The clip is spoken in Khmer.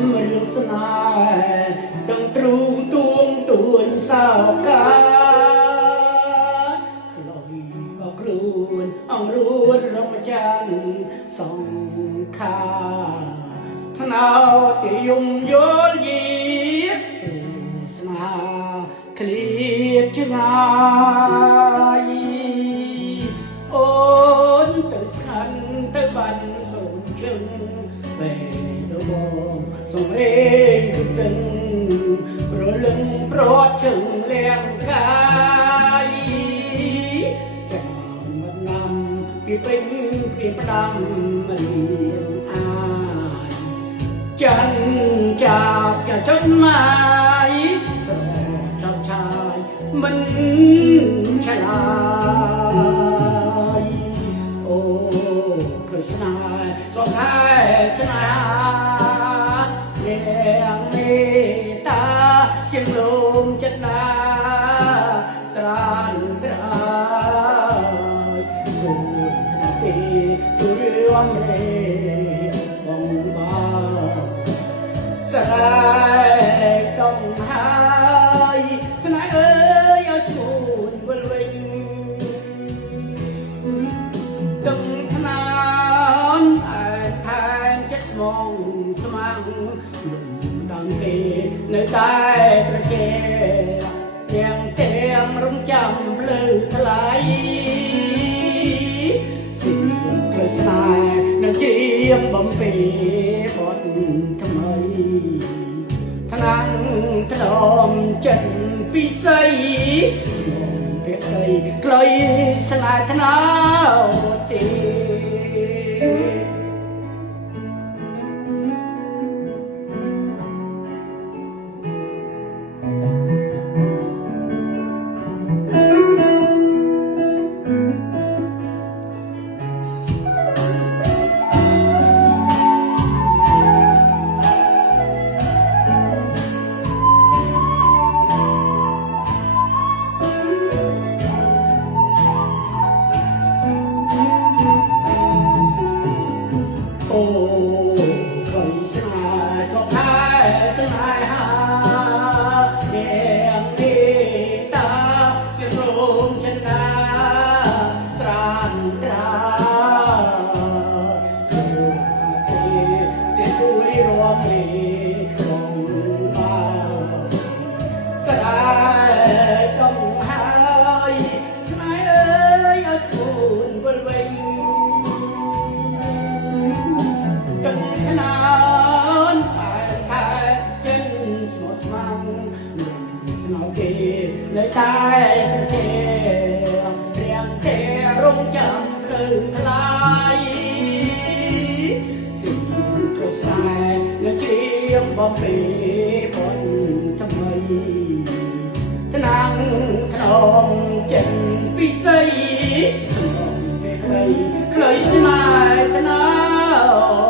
រឿងស្នេហ៍ទាំងទ្រូងទួងទួញសោកាខ្លុយបកខ្លួនអង្រួនរំចាំងសង្ខាថ្នោតយំយល់យៀបស្នេហ៍ឃ្លាតឆ្ងាយអូនទៅស្ងាត់ទៅបាញ់សូនជឹងពេលដបងសំរេងទឹងប្រលឹងប្រត់ជើងលៀងកាយចាំមិនណាំពីពេញពីផ្ដាំមិនអាយចាន់ចាប់ចាចុចម៉ាយស្រចាប់ឆាយមិនឆ្លាយអូក្រស្នាស្រស់តែស្នាយ៉ាងមេតាជាលំចិត្តណាត្រានត្រាយសូមទីទូរឿងរេបងបាស្រ័យកងហើយស្នេហ៍អើយឲ្យស្ងួនវិលវិញទាំងថ្នានអែនផែនចិត្តស្មងស្មាំងលំដងគេនៅតែត្រជាទាំងទាំងរំចាំភ្លឺថ្លៃស៊ីក្រស្នេហ៍នឹងជាបំពេបត់ថ្មីថ្នាំងថ្នមចិត្តពិសីស្មងពេកដីក្លុយស្នេហ៍ថ្នោតទេអូក្រោយស្នេហ៍ក៏តែស្នេហាយ៉ាងមេតាជារងចិន្តាត្រានត្រាសូមទីជួយរួមលេក្នុងបានស្ដាយកំហើយស្នេហ៍អើយឲ្យស្គូនវិលវិញនៅតែត្រជារៀងតែរងចាំភ្លឺថ្លៃสิ่งក្រស្នេហ៍នៅជាបំពេបនថ្មីថ្នាំងថ្នមចិត្តពិសីសំងពេលខ្លីស្នេហ៍ថ្នោត